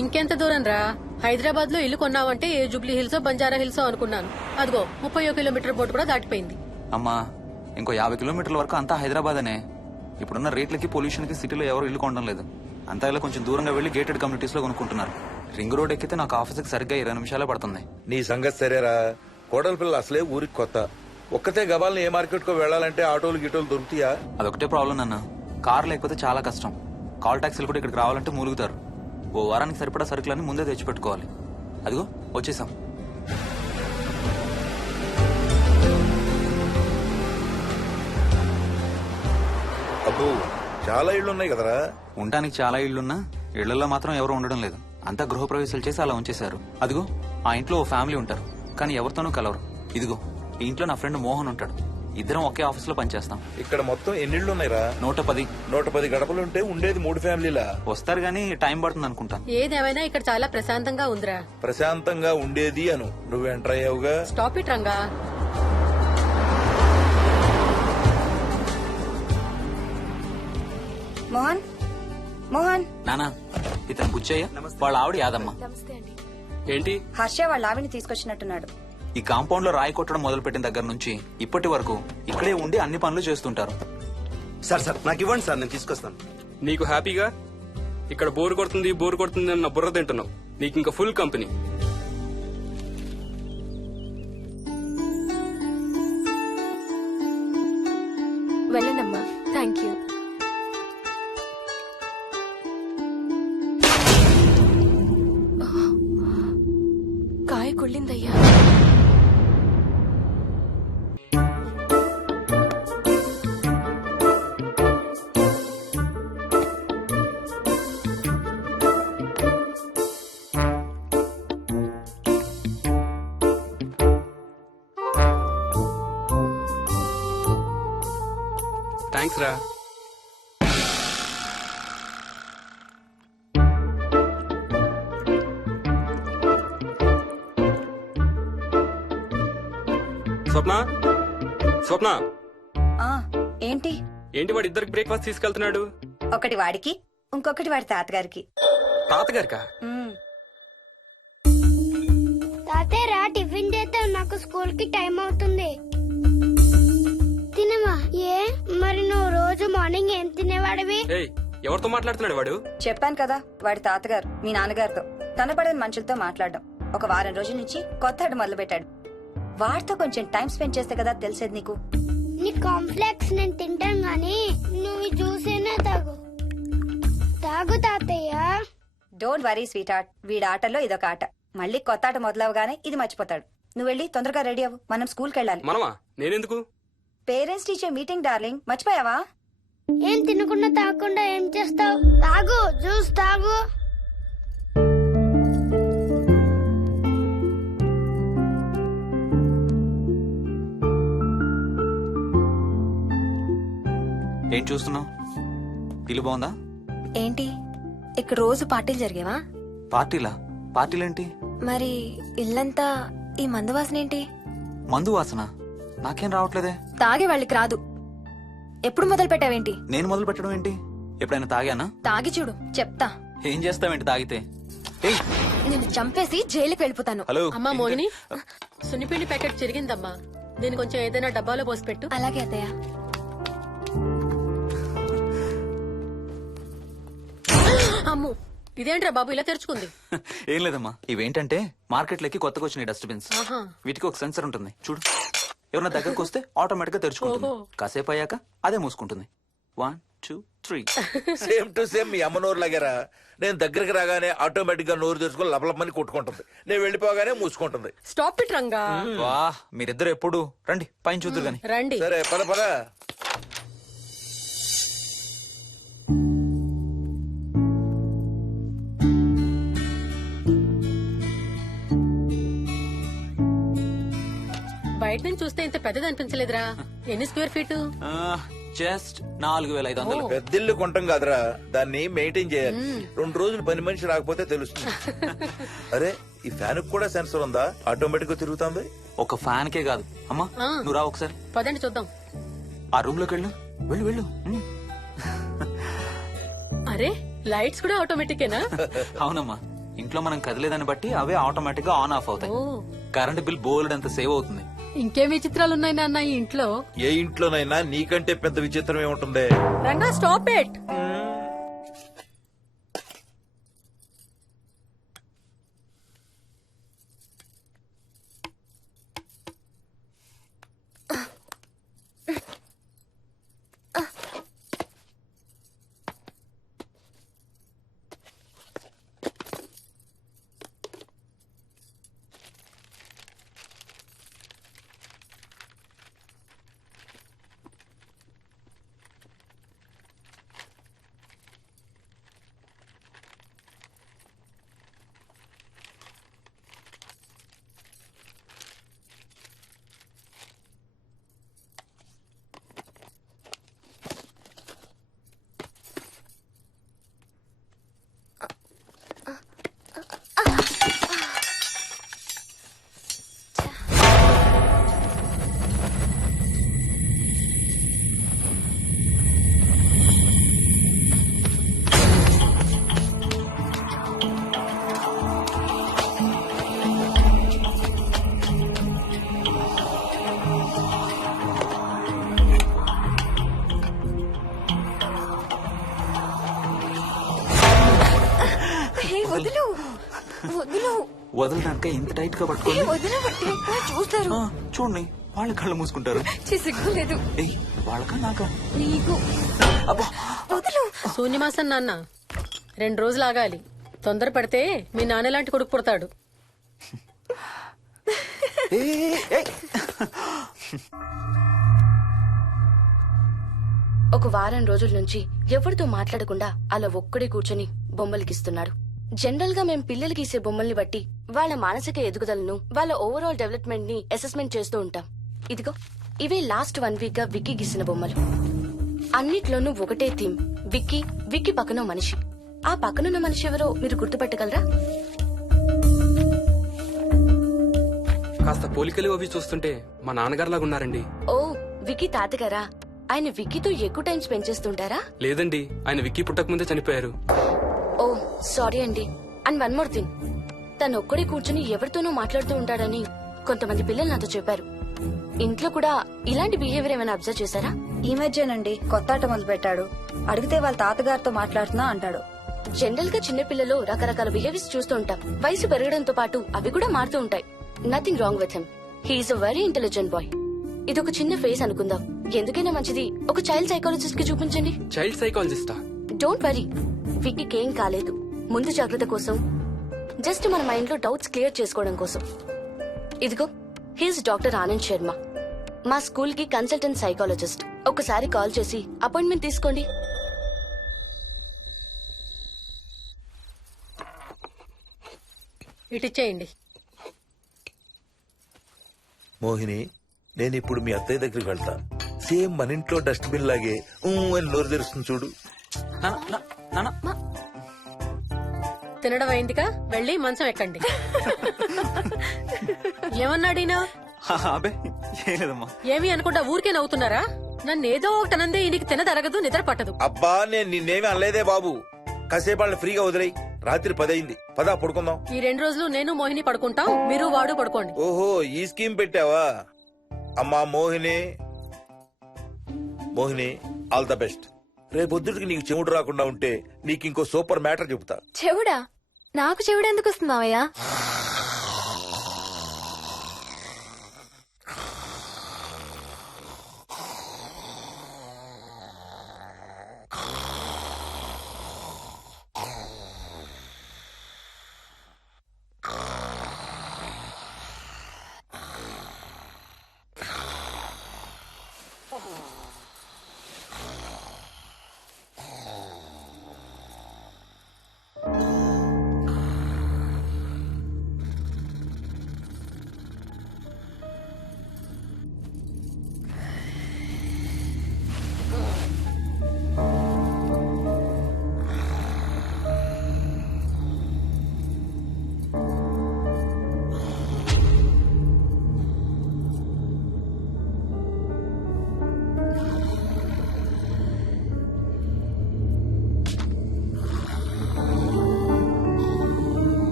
ఇంకెంత దూరం రా? హైదరాబాద్ లో ఇల్లు కొన్నావంటే ఏ జూబ్లీ హిల్స్ బంజారా హిల్స్ అనుకున్నాను. అదిగో 31 కిలోమీటర్ బోర్డు కూడా దాటిపోయింది. అమ్మా ఇంకో 50 కిలోమీటర్ల వరకు అంతా హైదరాబాద్ అనే. ఇప్పుడున్న రేట్లకి పొల్యూషన్ కి సిటీలో ఎవరు ఇల్లు కొనడం లేదు. అంతా ఇలా కొంచెం దూరంగా వెళ్లి గేటెడ్ కమ్యూనిటీస్ లో కొనుక్కుంటున్నారు. రింగ్ రోడ్ ఎక్కితే నాకు ఆఫీస్కి సరిగ్గా 20 నిమిషాలే పడుతుంది. నీ సంగతి సరేరా, కోడల పిల్ల అసలే ఊరికి కొత్త. ఒక్కతే గబాల్ని ఏ మార్కెట్ కో వెళ్లాలంటే ఆటోలు గిటోలు దొరుకుతాయా? అదొకటే ప్రాబ్లం నాన్న, కార్ లేకపోతే చాలా కష్టం. కాల్ టాక్సీలు కూడా ఇక్కడికి రావాలంటే మూలుగుతారు. ఓ వారానికి సరిపడా సరుకులన్నీ ముందే తెచ్చిపెట్టుకోవాలి. అదిగో వచ్చేసాం. అబ్బో చాలా ఇళ్లున్నాయి కదరా. ఉండటానికి చాలా ఇళ్లున్నా ఇళ్లలో మాత్రం ఎవరు ఉండడం లేదు. అంతా గృహప్రవేశాలు చేసి అలా ఉంచేశారు. అదిగో ఆ ఇంట్లో ఓ ఫ్యామిలీ ఉంటారు, కానీ ఎవరితోనూ కలవరు. ఇదిగో ఈ ఇంట్లో నా ఫ్రెండ్ మోహన్ ఉంటాడు. ఇద్దరం ఒకే ఆఫీస్ లో పనిచేస్తాం. ఇక్కడ మొత్తం ఎన్నిళ్లున్నాయిరా? 110. 110 గడపలుంటే ఉండేది 3 ఫ్యామిలీలా. వస్తారు గానీ టైం పడుతుంది అనుకుంటా. ఏదేమైనా ఇక్కడ చాలా ప్రశాంతంగా ఉందిరా. ప్రశాంతంగా ఉండేది అను, నువ్వు ఎంటర్ అయ్యావుగా. Stop it Ranga. మోహన్ మోహన్ నానా ఇతను బుచ్చయ్య, వాళ్ళ ఆవిడ యాదమ్మ. ఏంటి? హర్ష వాళ్ళ ఆవిని తీసుకొచ్చినట్టున్నాడు. ఈ కాంపౌండ్ లో రాయి కొట్టడం మొదలు పెట్టిన దగ్గర నుంచి ఇప్పటి వరకు ఇక్కడే ఉండి అన్ని పనులు చేస్తుంటారు. సార్ నాకు ఇవ్వండి సార్, నేను తీసుకొస్తాను. నీకు హ్యాపీగా ఇక్కడ బోర్ కొడుతుంది అన్న బుర్ర తింటున్నావు. నీకు ఇంకా ఫుల్ కంపెనీ. వెళ్ళండమ్మా. Thank you. కాయ కుళ్ళిందయ్యా. థ్యాంక్స్ రా. స్వప్న స్వప్న ఆ ఏంటి? ఏంటి వాడు ఇద్దరికి బ్రేక్ఫాస్ట్ తీసుకెళ్తున్నాడు? ఒకటి వాడికి, ఇంకొకటి వాడి తాతగారికి. తాతగారికా? ఉమ్. తాతయ్యరా టిఫిన్ చేస్తే నాకు స్కూల్ కి టైం అవుతుంది. తినమా? ఏ మరి నువ్వు రోజు మార్నింగ్ ఏం తినేవాడివి? ఏయ్, ఎవరితో మాట్లాడుతున్నాడు వాడు? చెప్పాను కదా, వాడి తాతగారు మీ నాన్నగారితో కనపడని మనుషులతో మాట్లాడడం. ఒక వారం రోజుల నుంచి కొత్త ఆట మొదలు పెట్టాడు. వాడితో కొంచెం టైం స్పెండ్ చేస్తే కదా తెలిసేది నీకు. నీ కాంప్లెక్స్ నేను తింటాను గానీ నువ్వు జ్యూసేనా తాగు. తాగు తాతయ్య. డోంట్ వరీ స్వీట్ హార్ట్, వీడి ఆటల్లో ఇదొక ఆట. మళ్ళీ కొత్త ఆట మొదలవగానే ఇది మర్చిపోతాడు. నువ్వు వెళ్ళి తొందరగా రెడీ అవ్వు, మనం స్కూల్కి వెళ్ళాలి. మనమా? నేనెందుకు? పేరెంట్స్ టీచర్ మీటింగ్ డార్లింగ్, మర్చిపోయావా? ఏం తినకుండా తాగకుండా ఏం చేస్తావు? తాగు, జ్యూస్ తాగు. ఏం చూస్తున్నావు? ఇల్లు బాగుందా? ఏంటి ఇక్కడ రోజు పార్టీలు జరిగేవా? పార్టీలేంటి? మరి ఇల్లంతా ఈ మందు వాసన ఏంటి? మందు వాసన నాకేం రావట్లేదే. తాగే వాళ్ళకి రాదు. ఎప్పుడు మొదలు పెట్టావేంటి? నేను మొదలు పెట్టడం ఏంటి? ఎప్పుడైనా తాగానా? తాగి చూడు, చెప్తా. ఏం చేస్తావేంటి తాగితే? ఏయ్, నేను చంపేసి జైలుకి వెళ్ళిపోతాను. హలో అమ్మా మోహిని, సున్నిపిండి ప్యాకెట్ చిరిగిందమ్మా. దీని కొంచెం ఏదైనా డబ్బాలో పోసి పెట్టు. అలాగే అత్తయ్య. అమ్ము, ఇదేంట్రా బాబు ఇలా తెరుచుకుంది? ఏం లేదమ్మా, ఇవేంటంటే మార్కెట్లోకి కొత్తగా వచ్చిన డస్ట్బిన్స్. ఆహా. వీటికి ఒక సెన్సర్ ఉంటుంది చూడు. ఎవరైనా దగ్గరకు వస్తే ఆటోమేటిక్ గా తెరుచుకుంటుంది. ఓహో. కాసేపు అయ్యాక అదే మూసుకుంటుంది. 1 2 3. సేమ్ టు సేమ్ మీ అమ్మ నోరు లాగారా. నేను దగ్గరికి రాగానే ఆటోమేటిక్ గా నోరు తెరుచుకొని లపలపని కొట్టుకుంటుంది. నేను వెళ్ళిపోగానే మూసుకుంటుంది. Stop it Ranga. వా, మీరిద్దరు ఎప్పుడు రండి పైన చూద్దరు గాని. రండి. సరే పద పద. బయట నుంచి చూస్తే ఇంత పెద్దది అనిపించలేదురా. ఎన్ని స్క్వేర్ ఫీట్? జస్ట్ 4500. పెద్దిల్లు కొంటాం కాదురా, దాన్ని మెయింటైన్ చేయాలి. 2 రోజులు పని మనిషి రాకపోతే తెలుస్తుంది. అరే ఈ ఫ్యాన్ కూడా సెన్సర్ ఉందా? ఆటోమేటిక్ గా తిరుగుతుంది. ఒక ఫ్యాన్ కే కాదు. అమ్మా నువ్వు రా ఒకసారి. పదండి చూద్దాం. ఆ రూమ్ లోకి వెళ్ళు. వెళ్ళు. అరే లైట్స్ కూడా ఆటోమేటికేనా? అవునమ్మా, ఇంట్లో మనం కదిలేదాన్ని బట్టి అవే ఆటోమేటిక్ గా ఆన్ ఆఫ్ అవుతాయి. ఓ కరెంట్ బిల్ బోల్డ్ అంత సేవ్ అవుతుంది. ఇంకేం విచిత్రాలు ఉన్నాయి నాన్న ఈ ఇంట్లో. ఏ ఇంట్లోనైనా నీకంటే పెద్ద విచిత్రం ఏముంటుంది? Ranga stop it. వదులు వదులు వదలడానిక ఇంత టైట్ గా పట్టుకోండి. వదిన చూస్తారు. చూడండి, వాళ్ళ కళ్ళు మూసుకుంటారు. సిగ్గులేదు ఏయ్, వాళ్ళకా నాకా? నీకు. అబ్బా, వదులు. శూన్యమాసం నాన్న 2 రోజులు ఆగాలి. తొందర పడితే మీ నాన్న లాంటి కొడుకు పుడతాడు. ఏయ్, ఏయ్. ఒక వారం రోజుల నుంచి ఎవరితో మాట్లాడకుండా అలా ఒక్కడే కూర్చొని బొమ్మలు గీస్తున్నాడు. జనరల్ గా మేం పిల్లలు గీసే బొమ్మల్ని బట్టి వాళ్ళ మానసిక ఎదుగుదలను, వాళ్ళ ఓవరాల్ డెవలప్మెంట్ ని అసెస్మెంట్ చేస్తూ ఉంటాం. ఇదిగో ఇవే లాస్ట్ 1 వీక్ గా విక్కీ గీసిన బొమ్మలు. అన్నిట్లోనూ ఒకటే థీమ్, విక్కీ, విక్కీ పక్కన మనిషి. ఆ పక్కనున్న మనిషి ఎవరో మీరు గుర్తుపెట్టగలరా? కాస్త పోలికలు అవి చూస్తుంటే మా నాన్నగారులాగా ఉన్నారండి. ఓ, విక్కీ తాతగారా? ఆయన విక్కీతో ఎక్కువ టైం స్పెండ్ చేస్తుంటారా? లేదండి, ఆయన విక్కీ పుట్టక ముందే చనిపోయారు. ఓ సారీ అండి. అండ్ 1 మోర్ థింగ్, తను ఒక్కడే కూర్చుని ఎవరితోనూ మాట్లాడుతూ ఉంటాడని కొంతమంది పిల్లలు నాతో చెప్పారు. ఇంట్లో కూడా ఇలాంటి బిహేవియర్ ఏమైనా అబ్జర్వ్ చేశారా? ఈ మధ్యనండి కొత్త ఆట మొదలు పెట్టాడు. అడిగితే వాళ్ళ తాతగారితో మాట్లాడుతున్నా అంటాడు. జనరల్ గా చిన్న పిల్లలు రకరకాల బిహేవియర్స్ చూస్తూ ఉంటాం. వయసు పెరగడంతో పాటు అవి కూడా మారుతూ ఉంటాయి. Nothing wrong with him. He's a very intelligent boy. ఇదొక చిన్న ఫేస్ అనుకుందాం. ఎందుకైనా మంచిది ఒక చైల్డ్ సైకాలజిస్ట్ కి చూపించండి. చైల్డ్ సైకాలజిస్టా? డోంట్ వరీ, విక్కీకి ఏం కాలేదు. ముందు జాగ్రత్త కోసం, జస్ట్ మన మైండ్ లో డౌట్స్ క్లియర్ చేసుకోవడం కోసం. ఇదిగో, హీస్ డాక్టర్ ఆనంద్ శర్మ, మా స్కూల్ కి కన్సల్టెంట్ సైకాలజిస్ట్. ఒకసారి కాల్ చేసి అపాయింట్మెంట్ తీసుకోండి. ఇటిచ్చేయండి. మోహిని, నేను ఇప్పుడు మీ అత్తయ్య దగ్గరికి వెళ్తా. సేమ్ మన ఇంట్లో డస్ట్ బిన్ లాగే అని నోరు తెరుస్తుంది చూడు. నాన్న, తినడం అయిందిగా, వెళ్ళి మంచం ఎక్కండి. ఏమన్నాడీనా? అబే ఏం లేదమ్మా. ఏమి అనుకుంటా ఊరికే నవ్వుతున్నారా? నన్ను ఏదో ఒకటి అనందే ఈయనకి తినదరగదు, నిద్ర పట్టదు. అబ్బా, నేను నిన్నేమి అనలేదే బాబు. కాసేపు వాళ్ళని ఫ్రీగా వదిలేయి. రాత్రి 10 అయింది, పదా పడుకుందాం. ఈ 2 రోజులు నేను మోహిని పడుకుంటాం, మీరు వాడు పడుకోండి. ఓహో, ఈ స్కీమ్ పెట్టావా? అమ్మా Mohini, Mohini, all the best. రేపొద్దుటికి నీకు చెవుడు రాకుండా ఉంటే నీకు ఇంకో సూపర్ మ్యాటర్ చెబుతా. చెవుడా? నాకు చెవుడు ఎందుకు వస్తుంది మావయ్య?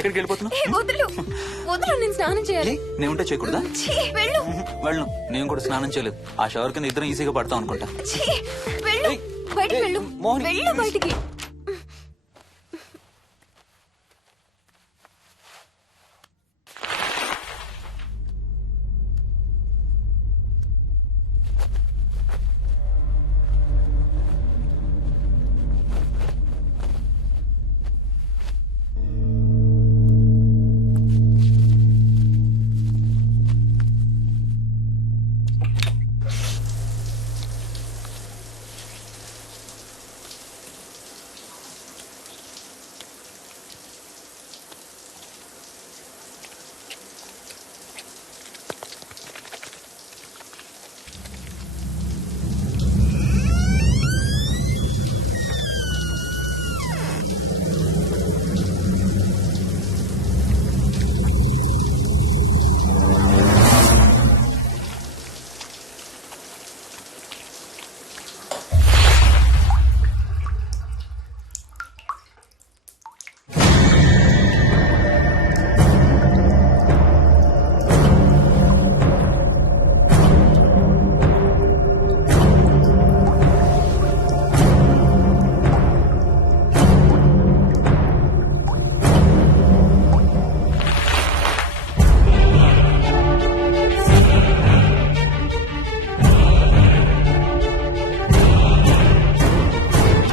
ఎక్కడికి వెళ్ళిపోతున్నావు? వదులు వదులు, నేను స్నానం చేయాలి. నేను ఉంటే చేయకూడదా? ఛీ, వెళ్ళు. వెళ్ళను, నేను కూడా స్నానం చేయలేదు. ఆ షవర్ కింద ఇద్దరం ఈజీగా పడతాం అనుకుంటా. ఛీ, వెళ్ళు. ఏయ్, బయటికి ఏయ్, వెళ్ళు. మోహిని. వెళ్ళు బయటికి.